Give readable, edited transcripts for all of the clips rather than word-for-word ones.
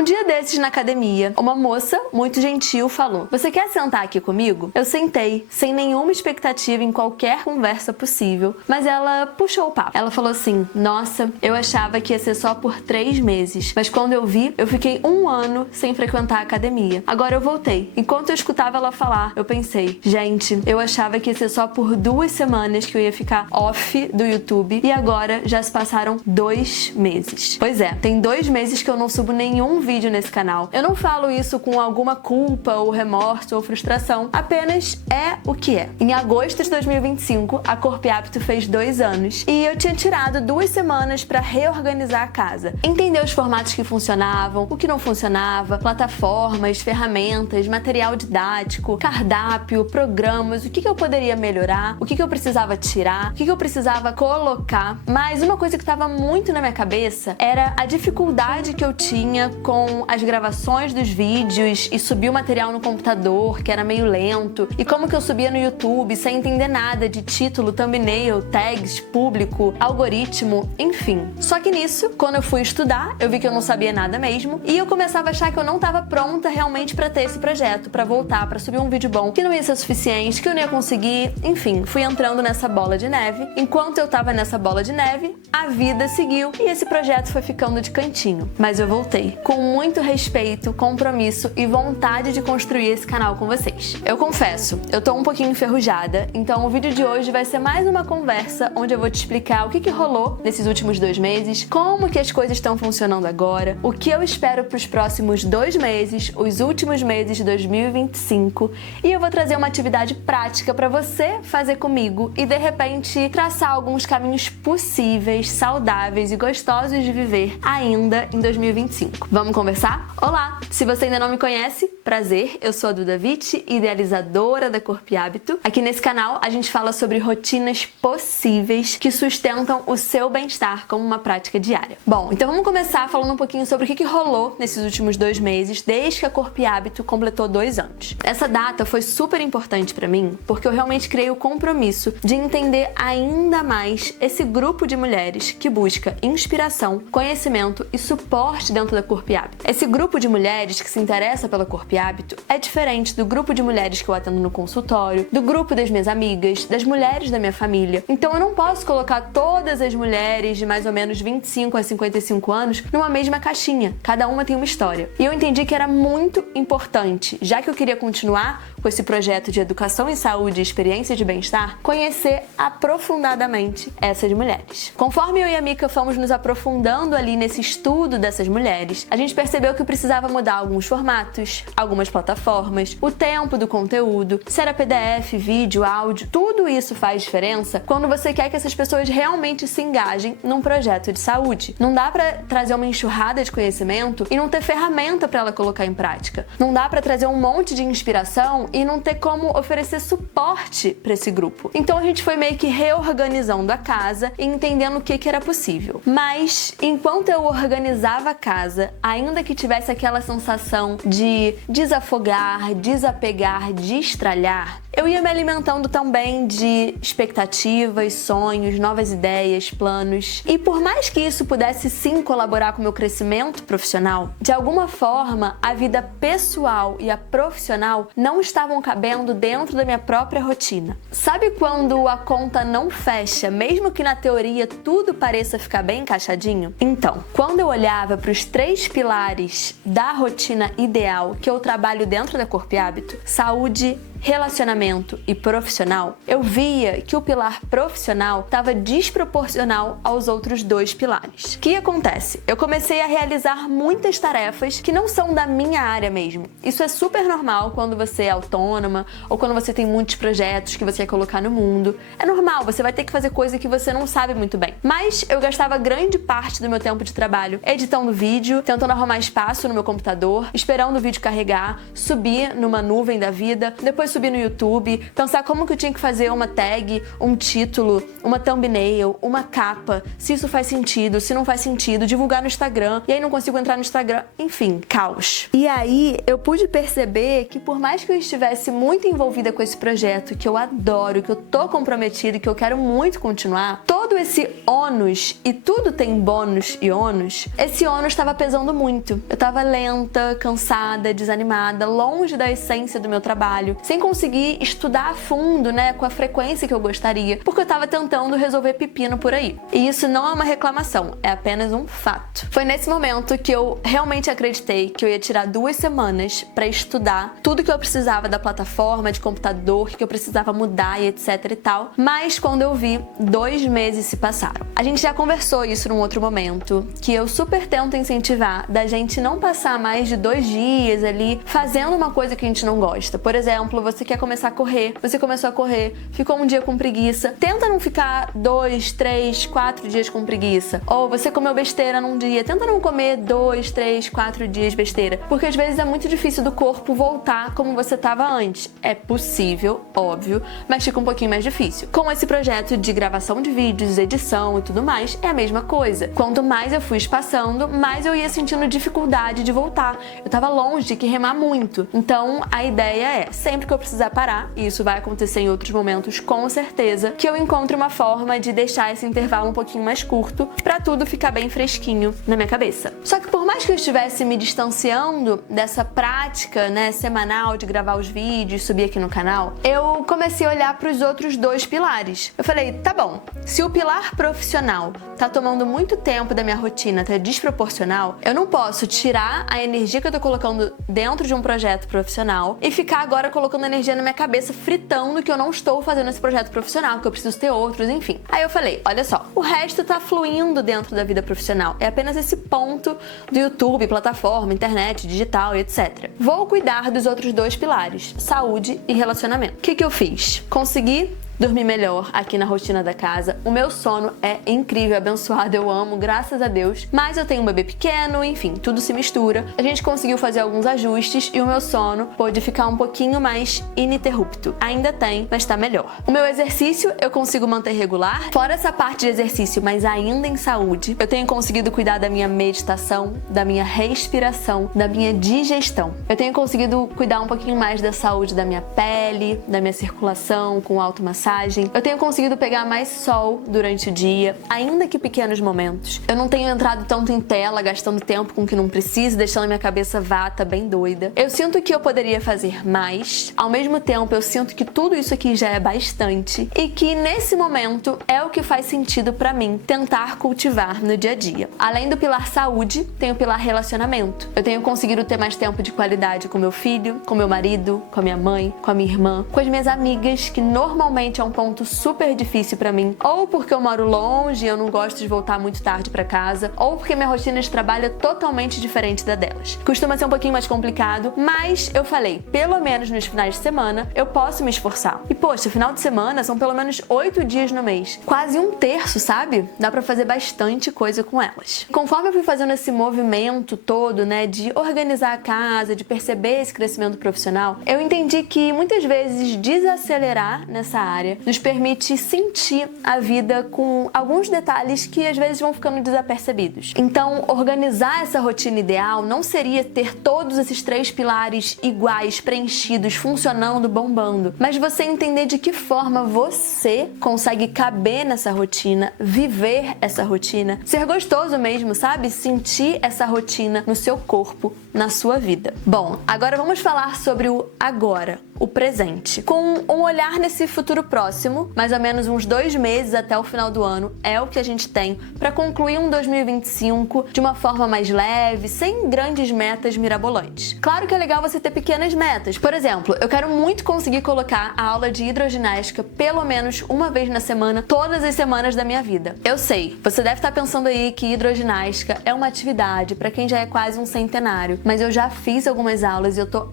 Um dia desses na academia, uma moça muito gentil falou: "Você quer sentar aqui comigo?" Eu sentei, sem nenhuma expectativa em qualquer conversa possível, mas ela puxou o papo. Ela falou assim: "Nossa, eu achava que ia ser só por 3 meses, mas quando eu vi, eu fiquei 1 ano sem frequentar a academia. Agora eu voltei." Enquanto eu escutava ela falar, eu pensei: gente, eu achava que ia ser só por 2 semanas que eu ia ficar off do YouTube e agora já se passaram 2 meses. Pois é, tem 2 meses que eu não subo nenhum vídeo nesse canal. Eu não falo isso com alguma culpa ou remorso ou frustração, apenas é o que é. Em agosto de 2025, a Corpo e Hábito fez 2 anos e eu tinha tirado 2 semanas para reorganizar a casa, entender os formatos que funcionavam, o que não funcionava, plataformas, ferramentas, material didático, cardápio, programas, o que eu poderia melhorar, o que eu precisava tirar, o que eu precisava colocar. Mas uma coisa que estava muito na minha cabeça era a dificuldade que eu tinha com as gravações dos vídeos e subir o material no computador, que era meio lento, e como que eu subia no YouTube sem entender nada de título, thumbnail, tags, público, algoritmo, enfim. Só que nisso, quando eu fui estudar, eu vi que eu não sabia nada mesmo e eu começava a achar que eu não estava pronta realmente para ter esse projeto, para voltar, para subir um vídeo bom, que não ia ser suficiente, que eu não ia conseguir, enfim, fui entrando nessa bola de neve. Enquanto eu tava nessa bola de neve, a vida seguiu e esse projeto foi ficando de cantinho. Mas eu voltei, com muito respeito, compromisso e vontade de construir esse canal com vocês. Eu confesso, eu tô um pouquinho enferrujada, então o vídeo de hoje vai ser mais uma conversa onde eu vou te explicar o que rolou nesses últimos 2 meses, como que as coisas estão funcionando agora, o que eu espero pros próximos 2 meses, os últimos meses de 2025, e eu vou trazer uma atividade prática para você fazer comigo e de repente traçar alguns caminhos possíveis, saudáveis e gostosos de viver ainda em 2025. Vamos conversar? Olá! Se você ainda não me conhece, prazer, eu sou a Duda Vitti, idealizadora da Corpo e Hábito. Aqui nesse canal a gente fala sobre rotinas possíveis que sustentam o seu bem-estar como uma prática diária. Bom, então vamos começar falando um pouquinho sobre o que rolou nesses últimos 2 meses, desde que a Corpo e Hábito completou 2 anos. Essa data foi super importante para mim, porque eu realmente criei o compromisso de entender ainda mais esse grupo de mulheres que busca inspiração, conhecimento e suporte dentro da Corpo e Hábito. Esse grupo de mulheres que se interessa pela Corpo e Hábito é diferente do grupo de mulheres que eu atendo no consultório, do grupo das minhas amigas, das mulheres da minha família. Então eu não posso colocar todas as mulheres de mais ou menos 25 a 55 anos numa mesma caixinha. Cada uma tem uma história. E eu entendi que era muito importante, já que eu queria continuar com esse projeto de educação em saúde e experiência de bem-estar, conhecer aprofundadamente essas mulheres. Conforme eu e a Mica fomos nos aprofundando ali nesse estudo dessas mulheres, a gente percebeu que precisava mudar alguns formatos, algumas plataformas, o tempo do conteúdo, se era PDF, vídeo, áudio, tudo isso faz diferença quando você quer que essas pessoas realmente se engajem num projeto de saúde. Não dá pra trazer uma enxurrada de conhecimento e não ter ferramenta pra ela colocar em prática. Não dá pra trazer um monte de inspiração e não ter como oferecer suporte para esse grupo. Então a gente foi meio que reorganizando a casa e entendendo o que era possível. Mas enquanto eu organizava a casa, ainda que tivesse aquela sensação de desafogar, desapegar, destralhar, eu ia me alimentando também de expectativas, sonhos, novas ideias, planos. E por mais que isso pudesse sim colaborar com o meu crescimento profissional, de alguma forma a vida pessoal e a profissional não estavam cabendo dentro da minha própria rotina. Sabe quando a conta não fecha, mesmo que na teoria tudo pareça ficar bem encaixadinho? Então, quando eu olhava para os 3 pilares da rotina ideal que eu trabalho dentro da Corpo e Hábito, saúde, relacionamento e profissional, eu via que o pilar profissional estava desproporcional aos outros 2 pilares. O que acontece? Eu comecei a realizar muitas tarefas que não são da minha área mesmo. Isso é super normal quando você é autônoma ou quando você tem muitos projetos que você quer colocar no mundo. É normal, você vai ter que fazer coisa que você não sabe muito bem. Mas eu gastava grande parte do meu tempo de trabalho editando vídeo, tentando arrumar espaço no meu computador, esperando o vídeo carregar, subir numa nuvem da vida, depois subir no YouTube, pensar como que eu tinha que fazer uma tag, um título, uma thumbnail, uma capa, se isso faz sentido, se não faz sentido, divulgar no Instagram, e aí não consigo entrar no Instagram, enfim, caos. E aí eu pude perceber que por mais que eu estivesse muito envolvida com esse projeto, que eu adoro, que eu tô comprometida, que eu quero muito continuar, todo esse ônus, e tudo tem bônus e ônus, esse ônus estava pesando muito. Eu tava lenta, cansada, desanimada, longe da essência do meu trabalho, sem conseguir estudar a fundo, né, com a frequência que eu gostaria, porque eu tava tentando resolver pepino por aí. E isso não é uma reclamação, é apenas um fato. Foi nesse momento que eu realmente acreditei que eu ia tirar 2 semanas pra estudar tudo que eu precisava da plataforma, de computador, que eu precisava mudar e etc e tal. Mas quando eu vi, 2 meses se passaram. A gente já conversou isso num outro momento, que eu super tento incentivar da gente não passar mais de 2 dias ali fazendo uma coisa que a gente não gosta. Por exemplo, você quer começar a correr, você começou a correr, ficou um dia com preguiça, tenta não ficar 2, 3, 4 dias com preguiça. Ou você comeu besteira num dia, tenta não comer 2, 3, 4 dias besteira, porque às vezes é muito difícil do corpo voltar como você estava antes. É possível, óbvio, mas fica um pouquinho mais difícil. Com esse projeto de gravação de vídeos, edição e tudo mais, é a mesma coisa. Quanto mais eu fui espaçando, mais eu ia sentindo dificuldade de voltar. Eu tava longe de que remar muito. Então, a ideia é, sempre que eu precisar parar, e isso vai acontecer em outros momentos com certeza, que eu encontre uma forma de deixar esse intervalo um pouquinho mais curto, pra tudo ficar bem fresquinho na minha cabeça. Só que por mais que eu estivesse me distanciando dessa prática, né, semanal de gravar os vídeos, subir aqui no canal, eu comecei a olhar pros outros 2 pilares. Eu falei, tá bom, se o pilar profissional tá tomando muito tempo da minha rotina, tá desproporcional, eu não posso tirar a energia que eu tô colocando dentro de um projeto profissional e ficar agora colocando energia na minha cabeça, fritando que eu não estou fazendo esse projeto profissional, que eu preciso ter outros, enfim. Aí eu falei, olha só, o resto tá fluindo dentro da vida profissional, é apenas esse ponto do YouTube, plataforma, internet, digital e etc. Vou cuidar dos outros 2 pilares, saúde e relacionamento. O que eu fiz? Consegui dormir melhor aqui na rotina da casa. O meu sono é incrível, abençoado, eu amo, graças a Deus. Mas eu tenho um bebê pequeno, enfim, tudo se mistura. A gente conseguiu fazer alguns ajustes e o meu sono pôde ficar um pouquinho mais ininterrupto. Ainda tem, mas tá melhor. O meu exercício eu consigo manter regular. Fora essa parte de exercício, mas ainda em saúde, eu tenho conseguido cuidar da minha meditação, da minha respiração, da minha digestão. Eu tenho conseguido cuidar um pouquinho mais da saúde da minha pele, da minha circulação, com automassagem. Eu tenho conseguido pegar mais sol durante o dia, ainda que pequenos momentos. Eu não tenho entrado tanto em tela, gastando tempo com o que não precisa, deixando a minha cabeça vata, bem doida. Eu sinto que eu poderia fazer mais. Ao mesmo tempo, eu sinto que tudo isso aqui já é bastante e que nesse momento é o que faz sentido pra mim tentar cultivar no dia a dia. Além do pilar saúde, tem o pilar relacionamento. Eu tenho conseguido ter mais tempo de qualidade com meu filho, com meu marido, com a minha mãe, com a minha irmã, com as minhas amigas, que normalmente é um ponto super difícil pra mim, ou porque eu moro longe e eu não gosto de voltar muito tarde pra casa, ou porque minha rotina de trabalho é totalmente diferente da delas. Costuma ser um pouquinho mais complicado, mas eu falei, pelo menos nos finais de semana eu posso me esforçar. E poxa, final de semana são pelo menos 8 dias no mês, quase 1/3, sabe? Dá pra fazer bastante coisa com elas. Conforme eu fui fazendo esse movimento todo, né, de organizar a casa, de perceber esse crescimento profissional, eu entendi que muitas vezes desacelerar nessa área nos permite sentir a vida com alguns detalhes que às vezes vão ficando desapercebidos. Então, organizar essa rotina ideal não seria ter todos esses 3 pilares iguais, preenchidos, funcionando, bombando, mas você entender de que forma você consegue caber nessa rotina, viver essa rotina, ser gostoso mesmo, sabe? Sentir essa rotina no seu corpo, na sua vida. Bom, agora vamos falar sobre o agora, o presente. Com um olhar nesse futuro próximo, mais ou menos uns 2 meses até o final do ano, é o que a gente tem para concluir um 2025 de uma forma mais leve, sem grandes metas mirabolantes. Claro que é legal você ter pequenas metas. Por exemplo, eu quero muito conseguir colocar a aula de hidroginástica pelo menos uma vez na semana, todas as semanas da minha vida. Eu sei, você deve estar pensando aí que hidroginástica é uma atividade para quem já é quase um centenário, mas eu já fiz algumas aulas e eu tô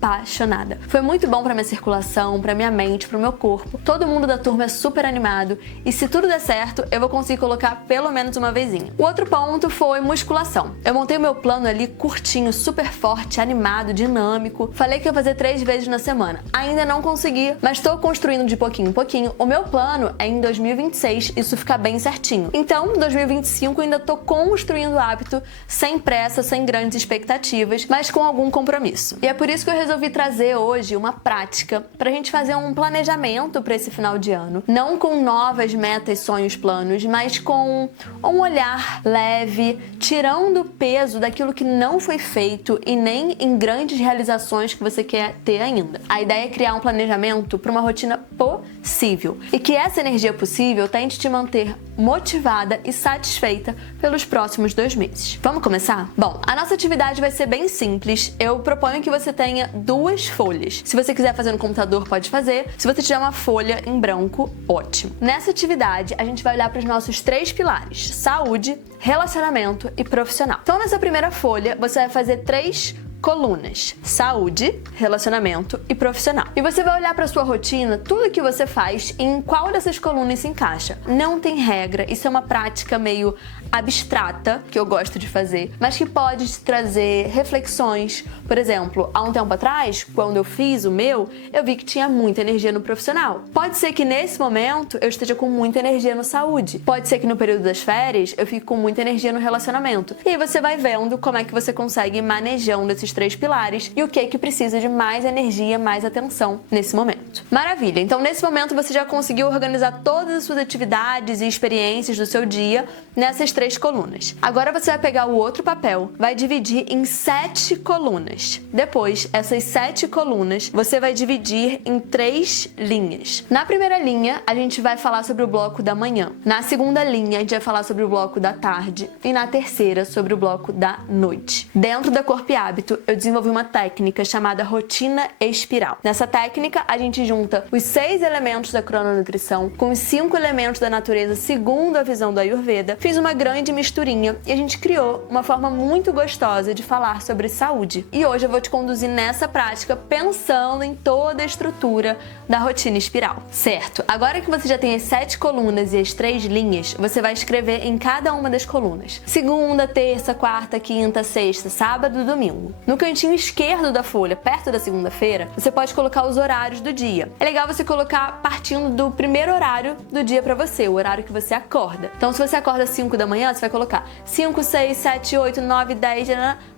apaixonada. Foi muito bom pra minha circulação, pra minha mente, pro meu corpo. Todo mundo da turma é super animado e se tudo der certo, eu vou conseguir colocar pelo menos uma vezinha. O outro ponto foi musculação. Eu montei o meu plano ali curtinho, super forte, animado, dinâmico. Falei que ia fazer 3 vezes na semana. Ainda não consegui, mas estou construindo de pouquinho em pouquinho. O meu plano é em 2026 isso ficar bem certinho. Então, em 2025 ainda tô construindo o hábito, sem pressa, sem grandes expectativas, mas com algum compromisso. E é por isso que eu resolvi trazer hoje uma prática pra gente fazer um planejamento para esse final de ano. Não com novas metas, sonhos, planos, mas com um olhar leve, tirando o peso daquilo que não foi feito e nem em grandes realizações que você quer ter ainda. A ideia é criar um planejamento para uma rotina possível e que essa energia possível tente te manter motivada e satisfeita pelos próximos 2 meses. Vamos começar? Bom, a nossa atividade vai ser bem simples. Eu proponho que você tenha 2 folhas. Se você quiser fazer no computador, pode fazer. Se você tiver uma folha em branco, ótimo. Nessa atividade, a gente vai olhar para os nossos 3 pilares: saúde, relacionamento e profissional. Então, nessa primeira folha, você vai fazer 3 colunas: saúde, relacionamento e profissional. E você vai olhar para sua rotina, tudo que você faz, e em qual dessas colunas se encaixa. Não tem regra, isso é uma prática meio abstrata que eu gosto de fazer, mas que pode te trazer reflexões. Por exemplo, há um tempo atrás, quando eu fiz o meu, eu vi que tinha muita energia no profissional. Pode ser que nesse momento eu esteja com muita energia no saúde. Pode ser que no período das férias eu fique com muita energia no relacionamento. E aí você vai vendo como é que você consegue ir manejando esses 3 pilares e o que precisa de mais energia, mais atenção nesse momento. Maravilha! Então, nesse momento, você já conseguiu organizar todas as suas atividades e experiências do seu dia nessas 3 colunas. Agora você vai pegar o outro papel, vai dividir em 7 colunas. Depois, essas 7 colunas, você vai dividir em 3 linhas. Na primeira linha, a gente vai falar sobre o bloco da manhã. Na segunda linha, a gente vai falar sobre o bloco da tarde. E na terceira, sobre o bloco da noite. Dentro da Corpo e Hábito, eu desenvolvi uma técnica chamada rotina espiral. Nessa técnica, a gente junta os 6 elementos da crononutrição com os 5 elementos da natureza segundo a visão do Ayurveda. Fiz uma grande misturinha e a gente criou uma forma muito gostosa de falar sobre saúde. E hoje eu vou te conduzir nessa prática pensando em toda a estrutura da rotina espiral. Certo, agora que você já tem as 7 colunas e as 3 linhas, você vai escrever em cada uma das colunas: segunda, terça, quarta, quinta, sexta, sábado, domingo. No cantinho esquerdo da folha, perto da segunda-feira, você pode colocar os horários do dia. É legal você colocar partindo do primeiro horário do dia pra você, o horário que você acorda. Então, se você acorda às 5 da manhã, você vai colocar 5, 6, 7, 8, 9, 10,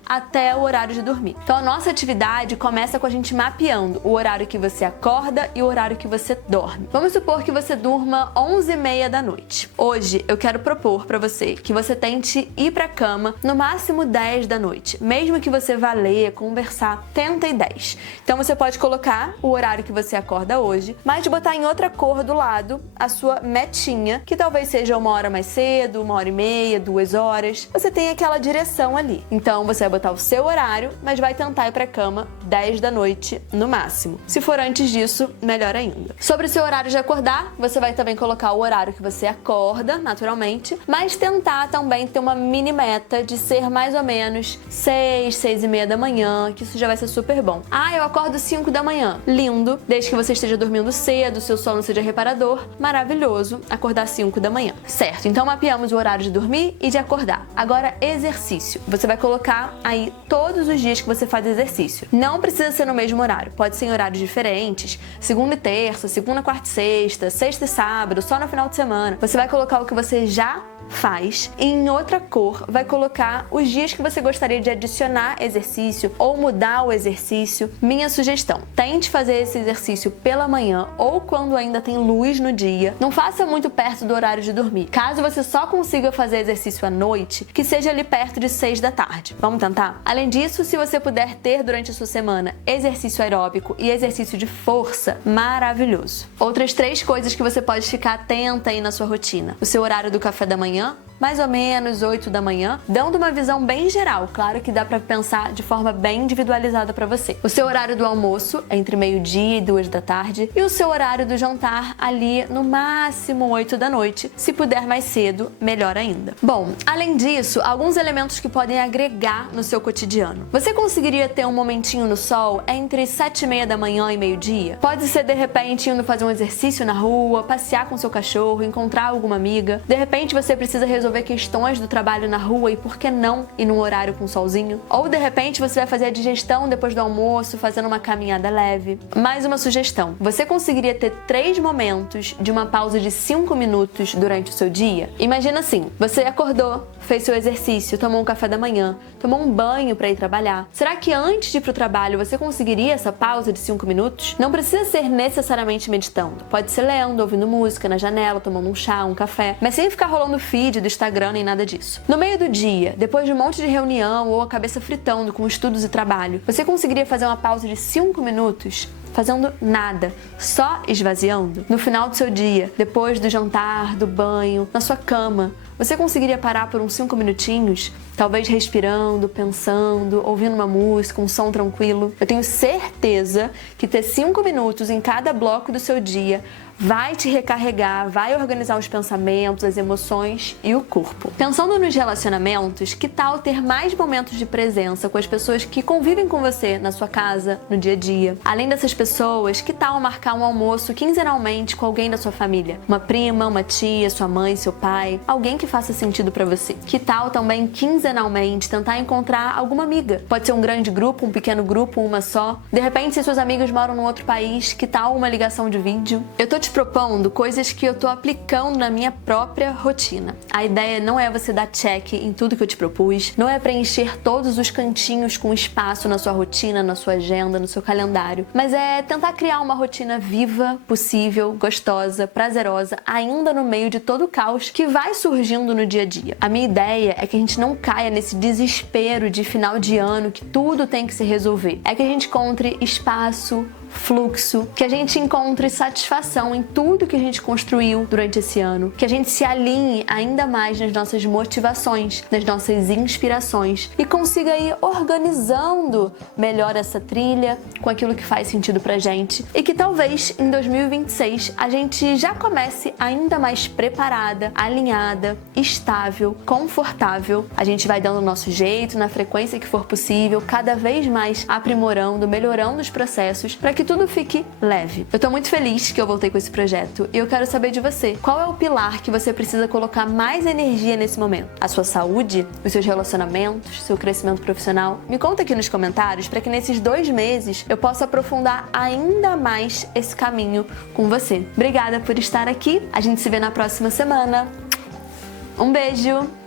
até o horário de dormir. Então, a nossa atividade começa com a gente mapeando o horário que você acorda e o horário que você dorme. Vamos supor que você durma 11h30 da noite. Hoje, eu quero propor pra você que você tente ir pra cama no máximo 10 da noite. Mesmo que você vá ler, conversar, tenta em 10. Então, você pode colocar o horário que você acorda hoje, mas botar em outra cor do lado a sua metinha, que talvez seja 1 hora mais cedo, 1h30, 2 horas. Você tem aquela direção ali. Então, você vai botar o seu horário, mas vai tentar ir pra cama 10 da noite no máximo. Se for antes disso, melhor ainda. Sobre o seu horário de acordar, você vai também colocar o horário que você acorda, naturalmente, mas tentar também ter uma mini meta de ser mais ou menos 6, 6h30 da manhã, que isso já vai ser super bom. Ah, eu acordo 5 da manhã. Lindo, desde que você esteja dormindo cedo, seu sono seja reparador, maravilhoso acordar 5 da manhã. Certo, então mapeamos o horário de dormir e de acordar. Agora, exercício. Você vai colocar aí todos os dias que você faz exercício. Não precisa ser no mesmo horário, pode ser em horários diferentes, segunda e terça, segunda, quarta e sexta, sexta e sábado, só no final de semana. Você vai colocar o que você já faz e em outra cor vai colocar os dias que você gostaria de adicionar exercício ou mudar o exercício. Minha sugestão: tente fazer esse exercício pela manhã ou quando ainda tem luz no dia. Não faça muito perto do horário de dormir. Caso você só consiga fazer exercício à noite, que seja ali perto de 6 da tarde. Vamos tentar? Além disso, se você puder ter durante a sua semana exercício aeróbico e exercício de força, maravilhoso. Outras 3 coisas que você pode ficar atenta aí na sua rotina: o seu horário do café da manhã, mais ou menos 8 da manhã, dando uma visão bem geral. Claro que dá pra pensar de forma bem individualizada pra você. O seu horário do almoço é entre meio-dia e 2 da tarde e o seu horário do jantar ali no máximo 8 da noite. Se puder mais cedo, melhor ainda. Bom, além disso, alguns elementos que podem agregar no seu cotidiano. Você conseguiria ter um momentinho no sol entre 7h30 da manhã e meio-dia? Pode ser de repente indo fazer um exercício na rua, passear com seu cachorro, encontrar alguma amiga. De repente você precisa resolver questões do trabalho na rua e por que não ir num horário com solzinho? Ou de repente você vai fazer a digestão depois do almoço, fazendo uma caminhada leve. Mais uma sugestão: você conseguiria ter 3 momentos de uma pausa de 5 minutos durante o seu dia? Imagina assim, você acordou, fez seu exercício, tomou um café da manhã, tomou um banho para ir trabalhar. Será que antes de ir pro trabalho você conseguiria essa pausa de 5 minutos? Não precisa ser necessariamente meditando. Pode ser lendo, ouvindo música na janela, tomando um chá, um café, mas sem ficar rolando feed do Instagram nem nada disso. No meio do dia, depois de um monte de reunião ou a cabeça fritando com estudos e trabalho, você conseguiria fazer uma pausa de 5 minutos? Fazendo nada, só esvaziando? No final do seu dia, depois do jantar, do banho, na sua cama, você conseguiria parar por uns 5 minutinhos? Talvez respirando, pensando, ouvindo uma música, um som tranquilo. Eu tenho certeza que ter 5 minutos em cada bloco do seu dia vai te recarregar, vai organizar os pensamentos, as emoções e o corpo. Pensando nos relacionamentos, que tal ter mais momentos de presença com as pessoas que convivem com você na sua casa, no dia a dia? Além dessas pessoas, que tal marcar um almoço quinzenalmente com alguém da sua família? Uma prima, uma tia, sua mãe, seu pai, alguém que faça sentido pra você. Que tal também quinzenalmente tentar encontrar alguma amiga? Pode ser um grande grupo, um pequeno grupo, uma só. De repente, se suas amigas moram num outro país, que tal uma ligação de vídeo? Eu tô te propondo coisas que eu tô aplicando na minha própria rotina. A ideia não é você dar check em tudo que eu te propus, não é preencher todos os cantinhos com espaço na sua rotina, na sua agenda, no seu calendário, mas é tentar criar uma rotina viva, possível, gostosa, prazerosa, ainda no meio de todo o caos que vai surgindo no dia a dia. A minha ideia é que a gente não caia nesse desespero de final de ano que tudo tem que se resolver. É que a gente encontre espaço, fluxo, que a gente encontre satisfação em tudo que a gente construiu durante esse ano, que a gente se alinhe ainda mais nas nossas motivações, nas nossas inspirações e consiga ir organizando melhor essa trilha com aquilo que faz sentido pra gente e que talvez em 2026 a gente já comece ainda mais preparada, alinhada, estável, confortável. A gente vai dando o nosso jeito, na frequência que for possível, cada vez mais aprimorando, melhorando os processos para que tudo fique leve. Eu tô muito feliz que eu voltei com esse projeto e eu quero saber de você. Qual é o pilar que você precisa colocar mais energia nesse momento? A sua saúde? Os seus relacionamentos? Seu crescimento profissional? Me conta aqui nos comentários para que nesses 2 meses eu possa aprofundar ainda mais esse caminho com você. Obrigada por estar aqui. A gente se vê na próxima semana. Um beijo!